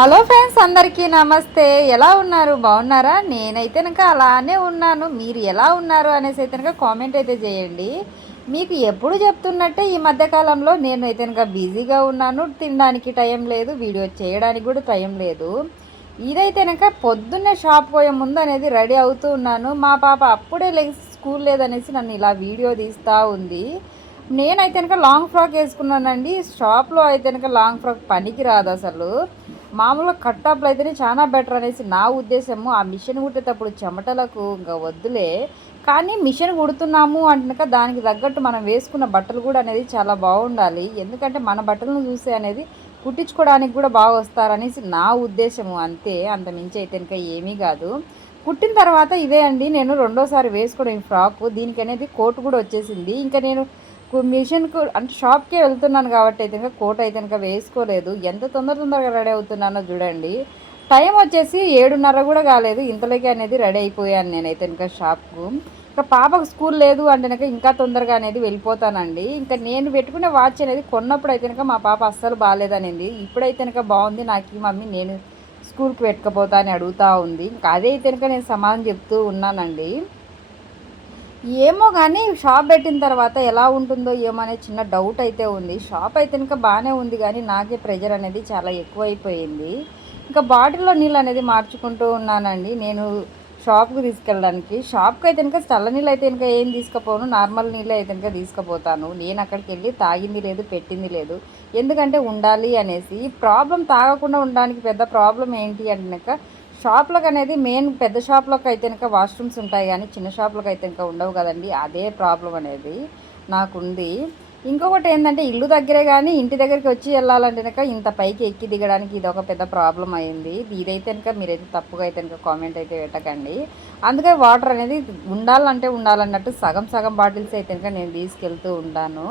Hello friends, అందరికీ నమస్తే. ఎలా ఉన్నారు? బాగున్నారా? నేనైతే కనుక అలానే ఉన్నాను. మీరు ఎలా ఉన్నారు అనేసి అయితే కనుక కామెంట్ అయితే చేయండి. మీకు ఎప్పుడు చెప్తున్నట్టే ఈ మధ్యకాలంలో నేను అయితే కనుక బిజీగా ఉన్నాను. తినడానికి టైం లేదు, వీడియో చేయడానికి కూడా టైం లేదు. ఇదైతే కనుక పొద్దున్నే షాప్ పోయే ముందు అనేది రెడీ అవుతూ ఉన్నాను. మా పాప అప్పుడే లెగిసి స్కూల్ లేదనేసి నన్ను ఇలా వీడియో తీస్తూ ఉంది. నేనైతే కనుక లాంగ్ ఫ్రాక్ వేసుకున్నానండి. షాప్లో అయితే కనుక లాంగ్ ఫ్రాక్ పనికి రాదు అసలు. మామూలుగా కట్ టాప్లు అయితేనే చాలా బెటర్ అనేసి నా ఉద్దేశము. ఆ మిషన్ కుట్టేటప్పుడు చెమటలకు ఇంకా వద్దులే, కానీ మిషన్ కుడుతున్నాము అంటున్నాక దానికి తగ్గట్టు మనం వేసుకున్న బట్టలు కూడా అనేది చాలా బాగుండాలి. ఎందుకంటే మన బట్టలను చూసే అనేది కుట్టించుకోవడానికి కూడా బాగా వస్తారనేసి నా ఉద్దేశము. అంతే, అంత మించి అయితే ఇంకా ఏమీ కాదు. కుట్టిన తర్వాత ఇదే అండి నేను రెండోసారి వేసుకోవడం ఈ ఫ్రాక్. దీనికి అనేది కోట్ కూడా వచ్చేసింది. ఇంకా నేను మిషన్కు అంటే షాప్కే వెళ్తున్నాను కాబట్టి అయితే ఇంకా కోట్ అయితే ఇంకా వేసుకోలేదు. ఎంత తొందరగా రెడీ అవుతున్నానో చూడండి. టైం వచ్చేసి 7:30 కూడా కాలేదు, ఇంతలోకి అనేది రెడీ అయిపోయాను నేనైతే ఇంకా షాప్కు. ఇంకా పాపకు స్కూల్ లేదు అంటే కనుక ఇంకా తొందరగా అనేది వెళ్ళిపోతానండి. ఇంకా నేను పెట్టుకునే వాచ్ అనేది కొన్నప్పుడు అయితే కనుక మా పాప అస్సలు బాగాలేదనింది. ఇప్పుడైతే కనుక బాగుంది, నాకు మమ్మీ నేను స్కూల్కి పెట్టుకపోతా అని అడుగుతూ ఉంది. ఇంకా అదే అయితే కనుక నేను సమాధానం చెప్తూ ఉన్నానండి. ఏమో కానీ షాప్ పెట్టిన తర్వాత ఎలా ఉంటుందో ఏమో అనే చిన్న డౌట్ అయితే ఉంది. షాప్ అయితే ఇంకా బాగానే ఉంది కానీ నాకే ప్రెజర్ అనేది చాలా ఎక్కువైపోయింది. ఇంకా బాటిల్లో నీళ్ళు అనేది మార్చుకుంటూ ఉన్నానండి నేను షాప్కి తీసుకెళ్ళడానికి. షాప్కి అయితే ఇంకా చల్ల నీళ్ళు అయితే ఇంకా ఏం తీసుకుపోను, నార్మల్ నీళ్ళు అయితే ఇంకా తీసుకుపోతాను. నేను అక్కడికి వెళ్ళి తాగింది లేదు, పెట్టింది లేదు. ఎందుకంటే ఉండాలి అనేసి. ప్రాబ్లం తాగకుండా ఉండడానికి పెద్ద ప్రాబ్లం ఏంటి అంటే షాప్లకు అనేది మెయిన్ పెద్ద షాప్లకు అయితే కనుక వాష్రూమ్స్ ఉంటాయి కానీ చిన్న షాప్లకు అయితే ఇంకా ఉండవు కదండి. అదే ప్రాబ్లం అనేది నాకుంది. ఇంకొకటి ఏంటంటే ఇల్లు దగ్గరే కానీ ఇంటి దగ్గరికి వచ్చి వెళ్ళాలంటే కనుక ఇంత పైకి ఎక్కి దిగడానికి ఇది ఒక పెద్ద ప్రాబ్లం అయింది. ఇదైతే కనుక మీరైతే తప్పుగా అయితే కనుక కామెంట్ అయితే పెట్టకండి. అందుకే వాటర్ అనేది ఉండాలంటే ఉండాలన్నట్టు సగం సగం బాటిల్స్ అయితే కనుక నేను తీసుకెళ్తూ ఉంటాను.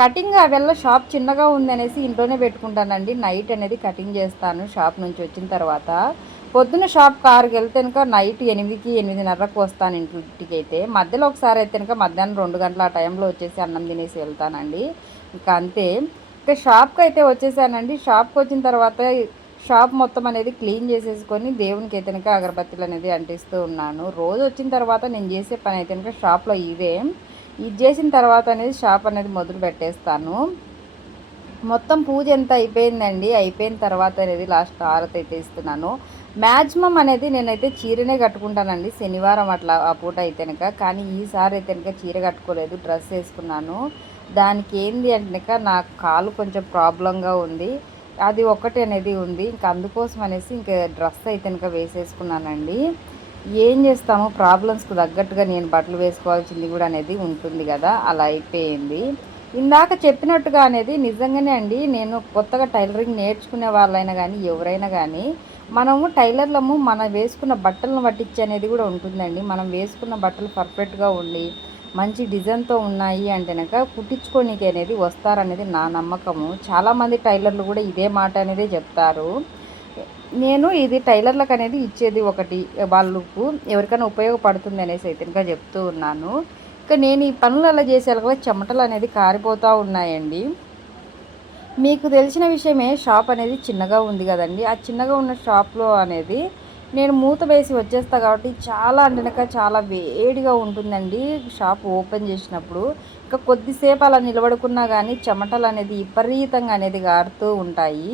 కటింగ్ అವೆಲ್ಲ షాప్ చిన్నగా ఉంది అనేసి ఇంట్లోనే పెట్టుకుంటానండి. నైట్ అనేది కటింగ్ చేస్తాను షాప్ నుంచి వచ్చిన తర్వాత. పొద్దున్న షాప్ 6కి వెళ్తే కనుక నైట్ 8కి 8:30కు వస్తాను ఇంటికి. అయితే మధ్యలో ఒకసారి అయితే కనుక మధ్యాహ్నం 2 గంటల ఆ టైంలో వచ్చేసి అన్నం తినేసి వెళ్తానండి. ఇంకా అంతే. ఇంకా షాప్కి అయితే వచ్చేసానండి. షాప్కి వచ్చిన తర్వాత షాప్ మొత్తం అనేది క్లీన్ చేసేసుకొని దేవునికి అయితే కనుక అగరబత్తులు అనేది అంటిస్తూ ఉన్నాను. రోజు వచ్చిన తర్వాత నేను చేసే పని అయితే కనుక షాప్లో ఇదే. ఇది చేసిన తర్వాత అనేది షాప్ అనేది మొదలు పెట్టేస్తాను. మొత్తం పూజ ఎంత అయిపోయిందండి. అయిపోయిన తర్వాత అనేది లాస్ట్ హారతి అయితే ఇస్తున్నాను. మ్యాక్సిమం అనేది నేనైతే చీరనే కట్టుకుంటానండి శనివారం అట్లా ఆ పూట అయితే కనుక. కానీ ఈసారి అయితే కనుక చీర కట్టుకోలేదు, డ్రెస్ వేసుకున్నాను. దానికి ఏంది అంటే కనుక నాకు కాలు కొంచెం ప్రాబ్లంగా ఉంది, అది ఒకటి అనేది ఉంది. ఇంకా అందుకోసం అనేసి ఇంకా డ్రెస్ అయితే కనుక వేసేసుకున్నానండి. ఏం చేస్తాము, ప్రాబ్లమ్స్కి తగ్గట్టుగా నేను బట్టలు వేసుకోవాల్సింది కూడా అనేది ఉంటుంది కదా, అలా అయిపోయింది. ఇందాక చెప్పినట్టుగా అనేది నిజంగానే అండి. నేను కొత్తగా టైలరింగ్ నేర్చుకునే వాళ్ళైనా కానీ ఎవరైనా కానీ మనము టైలర్లము మనం వేసుకున్న బట్టలను పట్టించి అనేది కూడా ఉంటుందండి. మనం వేసుకున్న బట్టలు పర్ఫెక్ట్గా ఉండి మంచి డిజైన్తో ఉన్నాయి అంటే కనుక కుట్టించుకోనికి అనేది వస్తారనేది నా నమ్మకము. చాలామంది టైలర్లు కూడా ఇదే మాట అనేది చెప్తారు. నేను ఇది టైలర్లకు అనేది ఇచ్చేది ఒకటి, వాళ్ళకు ఎవరికైనా ఉపయోగపడుతుంది అనేసి అయితే ఇంకా చెప్తూ ఉన్నాను. ఇంకా నేను ఈ పనులు అలా చేసేలా కూడా చెమటలు అనేది కారిపోతూ ఉన్నాయండి. మీకు తెలిసిన విషయమే, షాప్ అనేది చిన్నగా ఉంది కదండి. ఆ చిన్నగా ఉన్న షాప్లో అనేది నేను మూత వేసి వచ్చేస్తా కాబట్టి చాలా అంటనక చాలా వేడిగా ఉంటుందండి షాప్ ఓపెన్ చేసినప్పుడు. ఇంకా కొద్దిసేపు అలా నిలబడుకున్నా కానీ చెమటలు అనేది విపరీతంగా అనేది గారుతూ ఉంటాయి.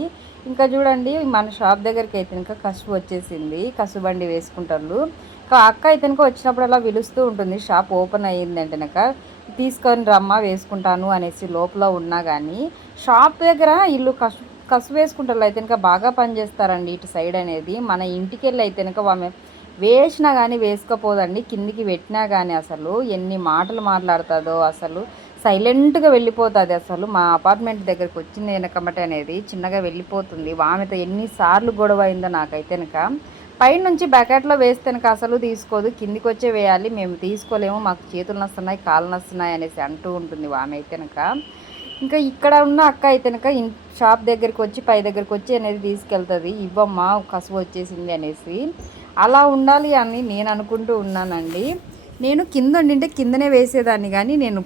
ఇంకా చూడండి మన షాప్ దగ్గరికి అయితే ఇంకా కసువు వచ్చేసింది, కసుబండి వేసుకుంటారు. ఇంకా అక్క అయితే కనుక వచ్చినప్పుడు అలా పిలుస్తూ ఉంటుంది. షాప్ ఓపెన్ అయ్యిందంటే కనుక తీసుకొని రమ్మ వేసుకుంటాను అనేసి లోపల ఉన్నా కానీ షాప్ దగ్గర ఇల్లు కసు వేసుకుంటారు అయితే కనుక బాగా పనిచేస్తారండి. ఇటు సైడ్ అనేది మన ఇంటికి వెళ్ళి అయితే కనుక ఆమె వేసినా కానీ వేసుకోపోదండి. కిందికి పెట్టినా కానీ అసలు ఎన్ని మాటలు మాట్లాడుతుందో, అసలు సైలెంట్గా వెళ్ళిపోతుంది. అసలు మా అపార్ట్మెంట్ దగ్గరికి వచ్చింది వెనకమట అనేది చిన్నగా వెళ్ళిపోతుంది. ఆమెతో ఎన్నిసార్లు గొడవ అయిందో నాకైతే కనుక. పైనుంచి బకెట్లో వేస్తే కనుక అసలు తీసుకోదు, కిందికి వచ్చే వేయాలి, మేము తీసుకోలేము, మాకు చేతులు నస్తున్నాయి, కాళ్ళు నస్తున్నాయి అనేసి అంటూ ఉంటుంది ఆమె అయితే కనుక. ఇంకా ఇక్కడ ఉన్న అక్క అయితే కనుక షాప్ దగ్గరికి వచ్చి పై దగ్గరికి వచ్చి అనేది తీసుకెళ్తుంది. ఇవ్వమ్మా కసువు వచ్చేసింది అనేసి. అలా ఉండాలి అని నేను అనుకుంటూ ఉన్నానండి. నేను కింద ఉండింటే కిందనే వేసేదాన్ని కానీ నేను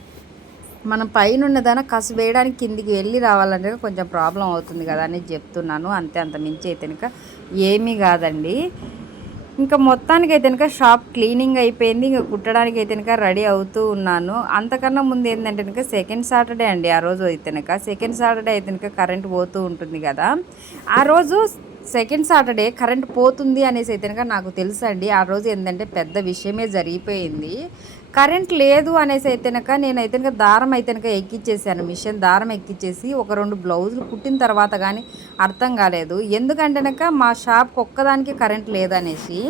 మనం పైన ఉన్నదాన కసు వేయడానికి కిందికి వెళ్ళి రావాలంటే కొంచెం ప్రాబ్లం అవుతుంది కదా అని చెప్తున్నాను. అంతే, అంత మించి అయితే కనుక ఏమీ కాదండి. ఇంకా మొత్తానికి అయితే కనుక షాప్ క్లీనింగ్ అయిపోయింది. ఇంకా కుట్టడానికి అయితే కనుక రెడీ అవుతూ ఉన్నాను. అంతకన్నా ముందు ఏంటంటే కనుక సెకండ్ సాటర్డే అండి. ఆ రోజు అయితే కనుక సెకండ్ సాటర్డే అయితే కనుక కరెంట్ పోతూ ఉంటుంది కదా. ఆ రోజు సెకండ్ సాటర్డే కరెంట్ పోతుంది అనేసి అయితే కనుక నాకు తెలుసు అండి. ఆ రోజు ఏంటంటే పెద్ద విషయమే జరిగిపోయింది. కరెంట్ లేదు అనేసి అయితే కనుక నేనైతే కనుక దారం అయితే కనుక ఎక్కిచ్చేసాను. మిషన్ దారం ఎక్కిచ్చేసి ఒక 2 బ్లౌజులు కుట్టిన తర్వాత కానీ అర్థం కాలేదు. ఎందుకంటే కనుక మా షాప్కి ఒక్కదానికి కరెంట్ లేదనేసి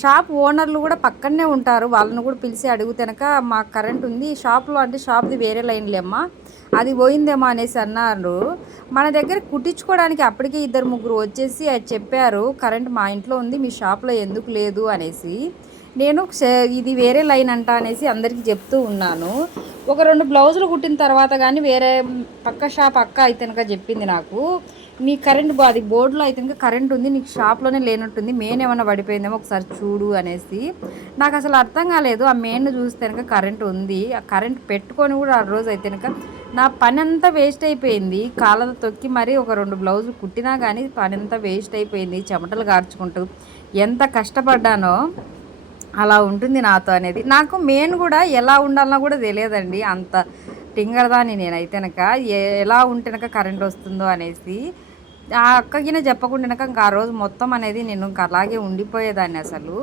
షాప్ ఓనర్లు కూడా పక్కనే ఉంటారు. వాళ్ళని కూడా పిలిచి అడిగితే కనుక మాకు కరెంట్ ఉంది షాప్లో, అంటే షాప్ది వేరే లైన్లేమ్మా, అది పోయిందేమో అనేసి అన్నారు. మన దగ్గర కుట్టించుకోవడానికి అప్పటికే 2-3 వచ్చేసి అది చెప్పారు, కరెంట్ మా ఇంట్లో ఉంది, మీ షాప్లో ఎందుకు లేదు అనేసి. నేను ఇది వేరే లైన్ అంట అనేసి అందరికీ చెప్తూ ఉన్నాను. ఒక 2 బ్లౌజులు కుట్టిన తర్వాత కానీ వేరే పక్క షాప్ అక్క అయితే కనుక చెప్పింది నాకు, మీ కరెంట్ అది బోర్డులో అయితే కనుక కరెంట్ ఉంది, నీకు షాప్లోనే లేనట్టుంది, మెయిన్ ఏమైనా పడిపోయిందేమో ఒకసారి చూడు అనేసి. నాకు అసలు అర్థం కాలేదు. ఆ మెయిన్ చూస్తే కనుక కరెంట్ ఉంది. ఆ కరెంట్ పెట్టుకొని కూడా ఆ రోజు అయితే కనుక నా పని అంతా వేస్ట్ అయిపోయింది. కాళ్ళతో తొక్కి మరీ ఒక 2 బ్లౌజులు కుట్టినా కానీ పని అంతా వేస్ట్ అయిపోయింది. చెమటలు కార్చుకుంటూ ఎంత కష్టపడ్డానో అలా ఉంటుంది నాతో అనేది. నాకు మెయిన్ కూడా ఎలా ఉండాలన్నా కూడా తెలియదండి. అంత టింగరదాన్ని నేనైతే కనుక ఎలా ఉంటేనక కరెంట్ వస్తుందో అనేసి ఆ అక్కకినే చెప్పకుండా ఇంకా ఆ రోజు మొత్తం అనేది నేను ఇంకా అలాగే ఉండిపోయేదాన్ని. అసలు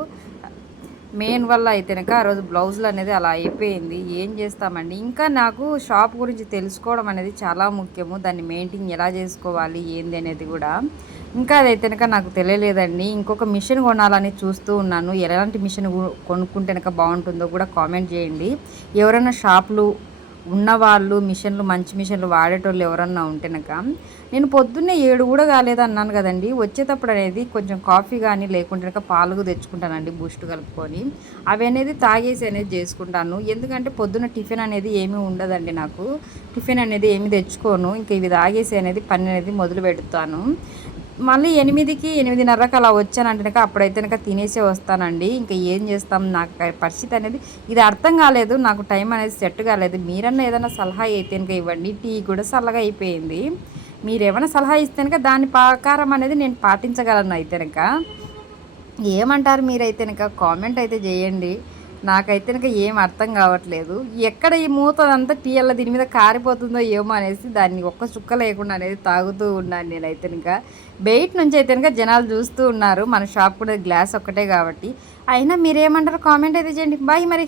మెయిన్ వల్ల అయితే కనుక ఆ రోజు బ్లౌజులు అనేది అలా అయిపోయింది. ఏం చేస్తామండి. ఇంకా నాకు షాప్ గురించి తెలుసుకోవడం అనేది చాలా ముఖ్యము. దాన్ని మెయింటైన్ ఎలా చేసుకోవాలి ఏంది అనేది కూడా ఇంకా అదైతే కనుక నాకు తెలియలేదండి. ఇంకొక మిషన్ కొనాలని చూస్తూ ఉన్నాను. ఎలాంటి మిషన్ కొనుక్కుంటే కనుక బాగుంటుందో కూడా కామెంట్ చేయండి. ఎవరైనా షాపులు ఉన్నవాళ్ళు మిషన్లు, మంచి మిషన్లు వాడేటోళ్ళు ఎవరన్నా ఉంటేనక. నేను పొద్దున్నే 7 కూడా కాలేదు అన్నాను కదండి. వచ్చేటప్పుడు అనేది కొంచెం కాఫీ కానీ లేకుంటే పాలు తెచ్చుకుంటానండి బూస్ట్ కలుపుకొని. అవి అనేది తాగేసి అనేది చేసుకుంటాను. ఎందుకంటే పొద్దున్న టిఫిన్ అనేది ఏమీ ఉండదండి నాకు. టిఫిన్ అనేది ఏమి తెచ్చుకోను. ఇంకా ఇవి తాగేసి అనేది పని అనేది మొదలు పెడతాను. మళ్ళీ 8కి 8:30కి అలా వచ్చానంటే కనుక అప్పుడైతే కనుక తినేసే వస్తానండి. ఇంకా ఏం చేస్తాం, నాకు పరిస్థితి అనేది ఇది అర్థం కాలేదు. నాకు టైం అనేది సెట్ కాలేదు. మీరన్నా ఏదైనా సలహా అయితే కనుక ఇవ్వండి. టీ కూడా చల్లగా అయిపోయింది. మీరు ఏమైనా సలహా ఇస్తే కనుక దాని ప్రకారం అనేది నేను పాటించగలను. అయితే కనుక ఏమంటారు మీరైతే కనుక కామెంట్ అయితే చేయండి. నాకైతే కనుక ఏం అర్థం కావట్లేదు. ఎక్కడ ఈ మూత అంతా టీ అలా దీని మీద కారిపోతుందో ఏమో అనేసి దాన్ని ఒక్క చుక్క లేకుండా అనేది తాగుతూ ఉన్నాను నేనైతే కనుక. బయట నుంచి అయితే కనుక జనాలు చూస్తూ ఉన్నారు. మన షాప్ కూడా గ్లాస్ ఒక్కటే కాబట్టి. అయినా మీరేమంటారు కామెంట్ అయితే చేయండి. బాయ్ మరి.